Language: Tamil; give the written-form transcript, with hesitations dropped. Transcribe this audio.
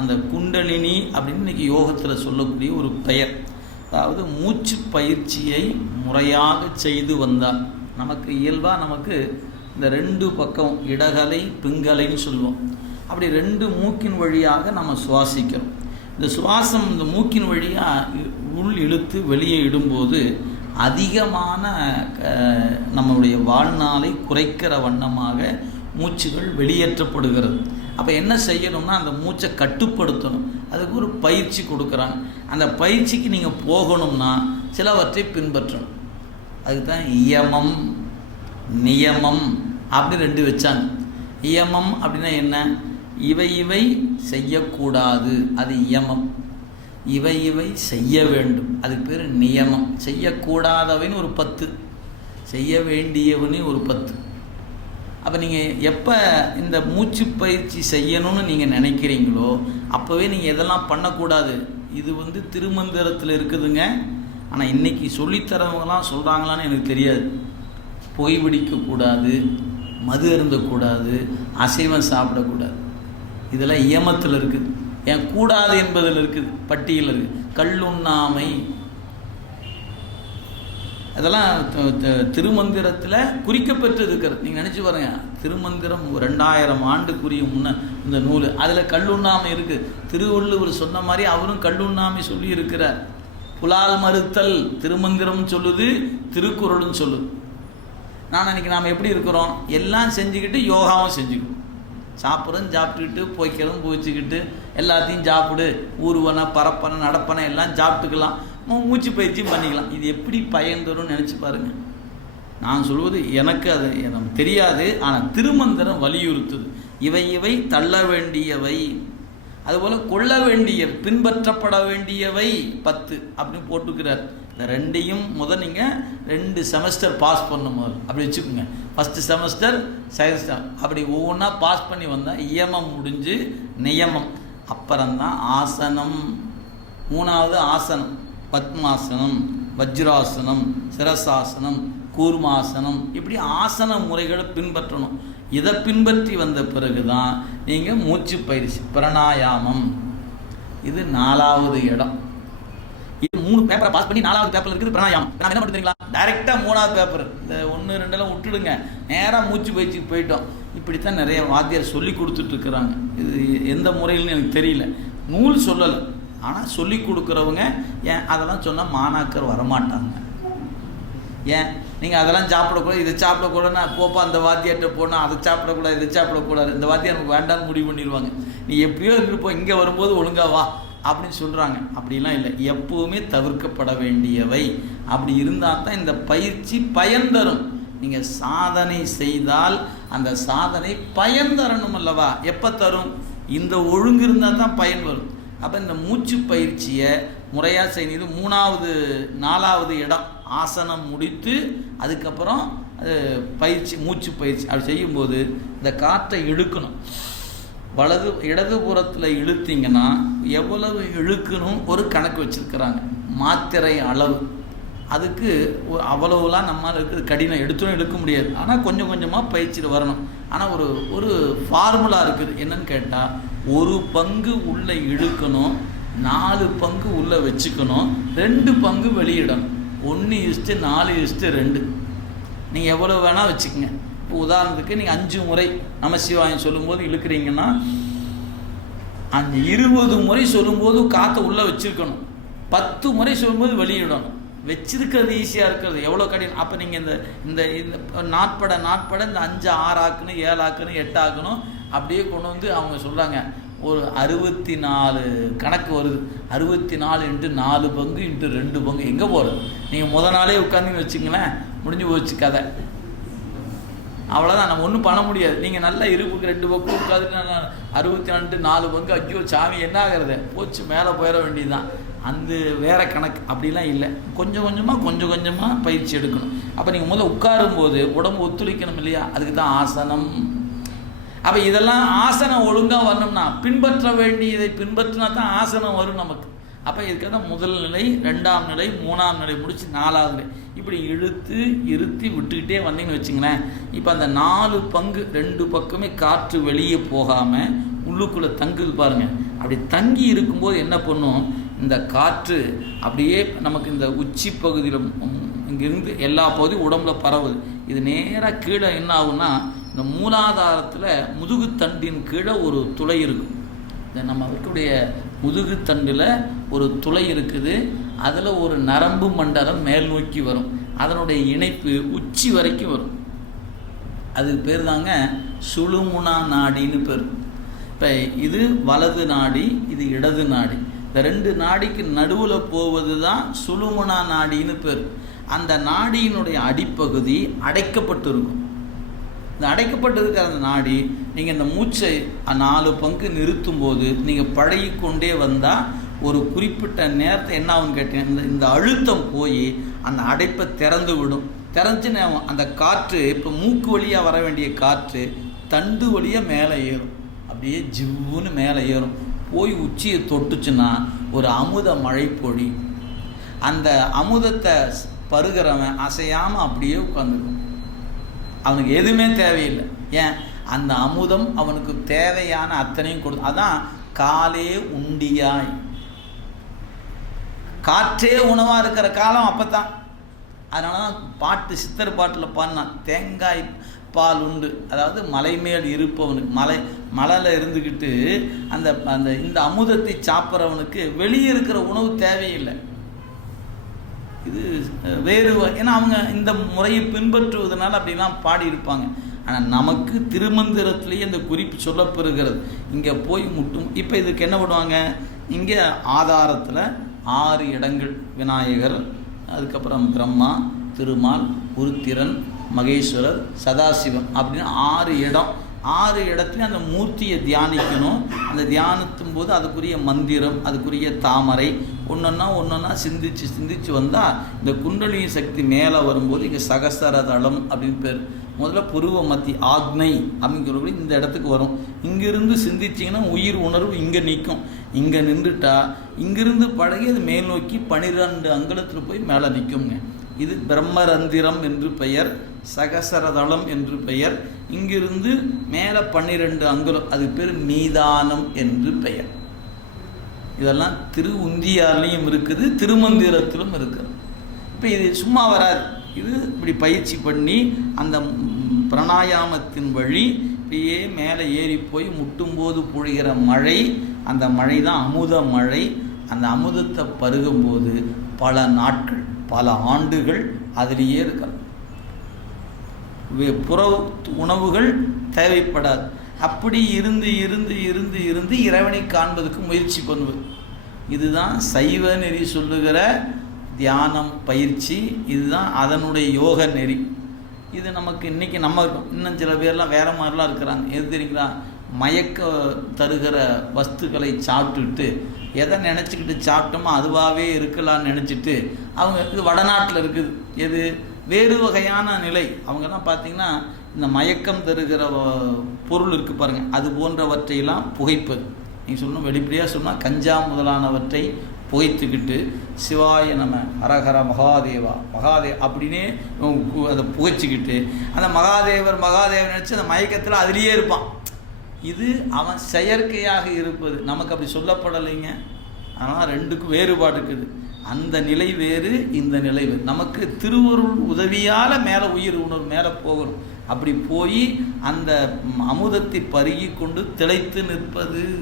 அந்த குண்டலினி அப்படின்னு இன்றைக்கி யோகத்தில் சொல்லக்கூடிய ஒரு பெயர். அதாவது மூச்சு பயிற்சியை முறையாக செய்து வந்தால் நமக்கு இயல்பாக நமக்கு இந்த ரெண்டு பக்கம் இடகலை பிங்கலைன்னு சொல்லுவோம். அப்படி ரெண்டு மூக்கின் வழியாக நம்ம சுவாசிக்கிறோம். இந்த சுவாசம் இந்த மூக்கின் வழியாக உள் இழுத்து வெளியே இடும்போது அதிகமான நம்மளுடைய வாழ்நாளை குறைக்கிற வண்ணமாக மூச்சுகள் வெளியேற்றப்படுகிறது. அப்போ என்ன செய்யணும்னா அந்த மூச்சை கட்டுப்படுத்தணும். அதுக்கு ஒரு பயிற்சி கொடுக்குறாங்க. அந்த பயிற்சிக்கு நீங்கள் போகணும்னா சிலவற்றை பின்பற்றணும். அதுக்கு தான் இயமம் நியமம் அப்படி ரெண்டு வச்சாங்க. இயமம் அப்படின்னா என்ன? இவை செய்யக்கூடாது, அது இயமம். இவை செய்ய வேண்டும், அதுக்கு பேர் நியமம். செய்யக்கூடாதவன்னு ஒரு 10, செய்ய வேண்டியவனு ஒரு 10. அப்போ நீங்கள் எப்போ இந்த மூச்சு பயிற்சி செய்யணும்னு நீங்கள் நினைக்கிறீங்களோ அப்போவே நீங்கள் எதெல்லாம் பண்ணக்கூடாது. இது திருமந்திரத்தில் இருக்குதுங்க. ஆனால் இன்றைக்கி சொல்லித்தரவங்களாம் சொல்கிறாங்களான்னு எனக்கு தெரியாது. புகைப்பிடிக்கக்கூடாது, மது அருந்தக்கூடாது, அசைவம் சாப்பிடக்கூடாது. இதெல்லாம் இயமத்தில் இருக்குது. ஏன் கூடாது என்பதில் இருக்குது, பட்டியல் இருக்குது. கல்லுண்ணாமை, அதெல்லாம் திருமந்திரத்தில் குறிக்கப்பட்டு இருக்கிறது. நீங்கள் நினச்சி பாருங்க, திருமந்திரம் 2000 ஆண்டுக்குரிய இந்த நூல், அதில் கல்லுண்ணாமை இருக்குது. திருவள்ளுவர் சொன்ன மாதிரி அவரும் கல்லுண்ணாமை சொல்லி இருக்கிறார். புலால் மறுத்தல் திருமந்திரம் சொல்லுது, திருக்குறளும் சொல்லுது. நான் அன்றைக்கி நாம் எப்படி இருக்கிறோம்? எல்லாம் செஞ்சுக்கிட்டு யோகாவும் செஞ்சுக்கிட்டு, சாப்பிட்றோம் சாப்பிட்டுக்கிட்டு, போய்க்கிறோம் போய்ச்சிக்கிட்டு, எல்லாத்தையும் சாப்பிடு, ஊர்வன பரப்பனை நடப்பனை எல்லாம் சாப்பிட்டுக்கலாம், மூச்சு பயிற்சி பண்ணிக்கலாம். இது எப்படி பயன் தரும்னு நினச்சி பாருங்கள். நான் சொல்வது எனக்கு அது நமக்கு தெரியாது. ஆனால் திருமந்திரம் வலியுறுத்துது. இவை தள்ள வேண்டியவை, அதுபோல் கொள்ள வேண்டிய பின்பற்றப்பட வேண்டியவை 10 அப்படின்னு போட்டுக்கிறார். இந்த ரெண்டையும் நீங்கள் 2 செமஸ்டர் பாஸ் பண்ணும் அப்படி வச்சுக்கோங்க. ஃபஸ்ட்டு செமஸ்டர் செகண்ட் செமஸ்டர் அப்படி ஒவ்வொன்றா பாஸ் பண்ணி வந்தால் இயமம் முடிஞ்சு நியமம். அப்புறம்தான் ஆசனம். 3வது ஆசனம், பத்மாசனம், வஜ்ராசனம், சிரசாசனம், கூர்மாசனம். இப்படி ஆசன முறைகளை பின்பற்றணும். இதை பின்பற்றி வந்த பிறகு தான் நீங்கள் மூச்சு பயிற்சி பிராணாயாமம். இது 4வது இடம். இது 3 பேப்பரை பாஸ் பண்ணி 4வது பேப்பரில் இருக்குது பிராணாயாமம். நான் என்ன பண்ணுறீங்களா, டைரெக்டாக 3வது பேப்பர் இந்த 1, 2 விட்டுடுங்க, நேராக மூச்சு பயிற்சிக்கு போயிட்டோம். இப்படித்தான் நிறைய வாத்தியார் சொல்லி கொடுத்துட்ருக்குறாங்க. இது எந்த முறையில்னு எனக்கு தெரியல, நூல் சொல்லலை. ஆனால் சொல்லி கொடுக்குறவங்க ஏன் அதெல்லாம் சொன்னால் மாணாக்கர் வரமாட்டாங்க. ஏன் நீங்கள் அதெல்லாம் சாப்பிடக்கூடாது, இதை சாப்பிடக்கூடாதுன்னா போப்பா அந்த வாத்தியார்கிட்ட போனால் அதை சாப்பிடக்கூடாது இதை சாப்பிடக்கூடாது, இந்த வாத்தியார் நமக்கு வேண்டாம்னு முடிவு பண்ணிடுவாங்க. நீ எப்படியோ இருப்போம், இங்கே வரும்போது ஒழுங்கா வா அப்படின்னு சொல்கிறாங்க. அப்படிலாம் இல்லை, எப்போவுமே தவிர்க்கப்பட வேண்டியவை. அப்படி இருந்தால் தான் இந்த பயிற்சி பயன் தரும். நீங்கள் சாதனை செய்தால் அந்த சாதனை பயன் தரணும் அல்லவா? எப்போ தரும்? இந்த ஒழுங்கு இருந்தால் தான் பயன் வரும். அப்போ இந்த மூச்சு பயிற்சியை முறையாக செய்யுது. 3வது 4வது இடம் ஆசனம் முடித்து அதுக்கப்புறம் பயிற்சி மூச்சு பயிற்சி அப்படி செய்யும்போது இந்த காற்றை இழுக்கணும். இடது புறத்தில் இழுத்தீங்கன்னா எவ்வளவு இழுக்கணும் ஒரு கணக்கு வச்சுருக்கிறாங்க. மாத்திரை அளவு அதுக்கு அவ்வளவுலாம் நம்மளால் இருக்குது, கடினம், எடுத்தோன்னு இழுக்க முடியாது. ஆனால் கொஞ்சம் கொஞ்சமாக பயிற்சியில் வரணும். ஆனால் ஒரு ஃபார்முலா இருக்குது. என்னன்னு கேட்டால் 1 பங்கு உள்ளே இழுக்கணும், 4 பங்கு உள்ளே வச்சுக்கணும், 2 பங்கு வெளியிடணும். 1:4:2. நீங்கள் எவ்வளோ வேணால் வச்சுக்கோங்க. இப்போ உதாரணத்துக்கு நீங்கள் 5 முறை நமசிவாயம் சொல்லும்போது இழுக்கிறீங்கன்னா 20 முறை சொல்லும்போது காற்றை உள்ளே வச்சுருக்கணும், 10 முறை சொல்லும்போது வெளியிடணும். வச்சிருக்கிறது ஈஸியாக இருக்கிறது எவ்வளோ கடினம். அப்போ நீங்கள் இந்த நாட்பட இந்த 5 6 ஆக்கணும், 7 ஆக்கணும், 8 ஆக்கணும், அப்படியே கொண்டு வந்து அவங்க சொல்கிறாங்க. ஒரு 64 கணக்கு வருது. 64 × 4 பங்கு × 2 பங்கு எங்கே போகிறது? நீங்கள் முத நாளே உட்காந்துன்னு வச்சுங்களேன், முடிஞ்சு போச்சு கதை, அவ்வளோதான். நம்ம ஒன்றும் பண்ண முடியாது. நீங்கள் நல்லா இருப்புக்கு 2 பக்கம் உட்காந்துட்டு 64 × 4 பங்கு, ஐயோ சாமி என்ன ஆகிறது, போச்சு மேலே போயிட வேண்டியதுதான். அந்த வேறு கணக்கு அப்படிலாம் இல்லை. கொஞ்சம் கொஞ்சமாக பயிற்சி எடுக்கணும். அப்போ நீங்கள் முதல்ல உட்காரும்போது உடம்பு ஒத்துழைக்கணும் இல்லையா? அதுக்கு தான் ஆசனம். அப்போ இதெல்லாம் ஆசனம் ஒழுங்காக வரணும்னா பின்பற்ற வேண்டியதை பின்பற்றினா தான் ஆசனம் வரும் நமக்கு. அப்போ இதுக்காக முதல் நிலை, 2ஆம் நிலை, 3ஆம் நிலை முடித்து 4வது நிலை இப்படி இழுத்து இருத்தி விட்டுக்கிட்டே வந்தீங்கன்னு வச்சுங்களேன். இப்போ அந்த 4 பங்கு 2 பக்கமே காற்று வெளியே போகாமல் உள்ளுக்குள்ளே தங்குது பாருங்கள். அப்படி தங்கி இருக்கும்போது என்ன பண்ணும், இந்த காற்று அப்படியே நமக்கு இந்த உச்சி பகுதியில் இங்கிருந்து எல்லா பகுதியும் உடம்புல பரவுது. இது நேராக கீழே என்ன ஆகும்னா, இந்த மூலாதாரத்தில் முதுகுத்தண்டின் கீழே ஒரு துளை இருக்கும். இந்த நம்ம இருக்கக்கூடிய முதுகுத்தண்டில் ஒரு துளை இருக்குது. அதில் ஒரு நரம்பு மண்டலம் மேல் நோக்கி வரும். அதனுடைய இணைப்பு உச்சி வரைக்கும் வரும். அதுக்கு பேர் தாங்க சுழுமுனா நாடின்னு பேர். இப்போ இது வலது நாடி, இது இடது நாடி. இந்த ரெண்டு நாடிக்கு நடுவில் போவது தான் சுழுமுனா நாடின்னு பேர். அந்த நாடியினுடைய அடிப்பகுதி அடைக்கப்பட்டு இருக்கும். இந்த அடைக்கப்பட்டிருக்கிற அந்த நாடி நீங்கள் இந்த மூச்சை 4 பங்கு நிறுத்தும் போது நீங்கள் பழகி கொண்டே வந்தால் ஒரு குறிப்பிட்ட நேரத்தை என்ன ஆகுன்னு கேட்டேன், இந்த அழுத்தம் போய் அந்த அடைப்பை திறந்து விடும். திறந்துச்சுன்னு அந்த காற்று, இப்போ மூக்கு வழியாக வர வேண்டிய காற்று தண்டு வழியாக மேலே ஏறும். அப்படியே ஜிவ்வுன்னு மேலே ஏறும். போய் உச்சியை தொட்டுச்சுன்னா ஒரு அமுத மழை பொழி. அந்த அமுதத்தை பருகிறவன் அசையாமல் அப்படியே உட்காந்துக்கும். அவனுக்கு எதுவுமே தேவையில்லை. ஏன், அந்த அமுதம் அவனுக்கு தேவையான அத்தனையும் கொடுத்து. அதான் காலே உண்டியாய், காற்றே உணவாக இருக்கிற காலம் அப்போ தான். அதனால தான் பாட்டு, சித்தர் பாட்டில் பாடினான், தேங்காய் பால் உண்டு. அதாவது மலை மேல் இருப்பவனுக்கு, மலையில் இருந்துக்கிட்டு அந்த இந்த அமுதத்தை சாப்பிட்றவனுக்கு வெளியே இருக்கிற உணவு தேவையில்லை. இது வேறு, ஏன்னா அவங்க இந்த முறையை பின்பற்றுவதனால அப்படிலாம் பாடியிருப்பாங்க. ஆனால் நமக்கு திருமந்திரத்திலேயே இந்த குறிப்பு சொல்லப்பெறுகிறது. இங்கே போய் முட்டும். இப்போ இதுக்கு என்ன பண்ணுவாங்க, இங்கே ஆதாரத்தில் 6 இடங்கள், விநாயகர், அதுக்கப்புறம் பிரம்மா, திருமால், உருத்திரன், மகேஸ்வரர், சதாசிவம் அப்படின்னு 6 இடம். 6 இடத்துலையும் அந்த மூர்த்தியை தியானிக்கணும். அந்த தியானத்தும் போது அதுக்குரிய மந்திரம், அதுக்குரிய தாமரை ஒன்றொன்னா சிந்திச்சு வந்தால் இந்த குண்டலினி சக்தி மேலே வரும்போது இங்கே சகசரதளம் அப்படின்னு பேர். முதல்ல புருவ மத்தி ஆக்னை அப்படிங்கிறபடி இந்த இடத்துக்கு வரும். இங்கிருந்து சிந்திச்சிங்கன்னா உயிர் உணர்வு இங்கே நிற்கும். இங்கே நின்றுட்டா இங்கிருந்து பழகி அது மேல் நோக்கி 12 அங்குலத்தில் போய் மேலே நிற்குங்க. இது பிரம்மரந்திரம் என்று பெயர், சகசரதளம் என்று பெயர். இங்கிருந்து மேலே 12 அங்குலம், அது பேர் மீதானம் என்று பெயர். இதெல்லாம் திரு உந்தியார்லையும் இருக்குது, திருமந்திரத்திலும் இருக்குது. இப்போ இது சும்மா வராது. இது இப்படி பயிற்சி பண்ணி அந்த பிராணாயாமத்தின் வழி இப்படியே மேலே ஏறி போய் முட்டும்போது பொழிகிற மழை, அந்த மழை தான் அமுத மழை. அந்த அமுதத்தை பருகும்போது பல நாட்கள், பல ஆண்டுகள் அதிலேயே இருக்கலாம். புற உணவுகள் தேவைப்படாது. அப்படி இருந்து இறைவனை காண்பதற்கு முயற்சி பண்ணுவது. இதுதான் சைவ நெறி சொல்லுகிற தியானம் பயிற்சி. இதுதான் அதனுடைய யோக நெறி. இது நமக்கு இன்றைக்கி நம்ம இன்னும் சில பேர்லாம் வேறு மாதிரிலாம் இருக்கிறாங்க. எது தெரியுங்களா, மயக்க தருகிற வஸ்துக்களை சாப்பிட்டுட்டு எதை நினச்சிக்கிட்டு சாப்பிட்டோமோ அதுவாகவே இருக்கலான்னு நினச்சிட்டு அவங்க, இது வடநாட்டில் இருக்குது, எது வேறு வகையான நிலை. அவங்கெல்லாம் பார்த்திங்கன்னா இந்த மயக்கம் தருகிற பொருள் இருக்குது பாருங்கள், அது போன்றவற்றையெல்லாம் புகைப்பது. நீங்கள் சொல்லணும், வெளிப்படையாக சொன்னால் கஞ்சா முதலானவற்றை புகைத்துக்கிட்டு சிவாய நம ஹரஹர மகாதேவா அப்படின்னே அதை புகைச்சிக்கிட்டு அந்த மகாதேவர் நினச்சி அந்த மயக்கத்தில் அதுலேயே இருப்பான். இது அவன் செயற்கையாக இருப்பது. நமக்கு அப்படி சொல்லப்படலைங்க. ஆனால் ரெண்டுக்கும் வேறுபாடு இருக்குது. அந்த நிலை வேறு, இந்த நிலை வேறு. நமக்கு திருவருள் உதவியால் மேலே உயிர் உணர்வு மேலே போகணும். அப்படி போய் அந்த அமுதத்தை பருகி கொண்டு திளைத்து நிற்பது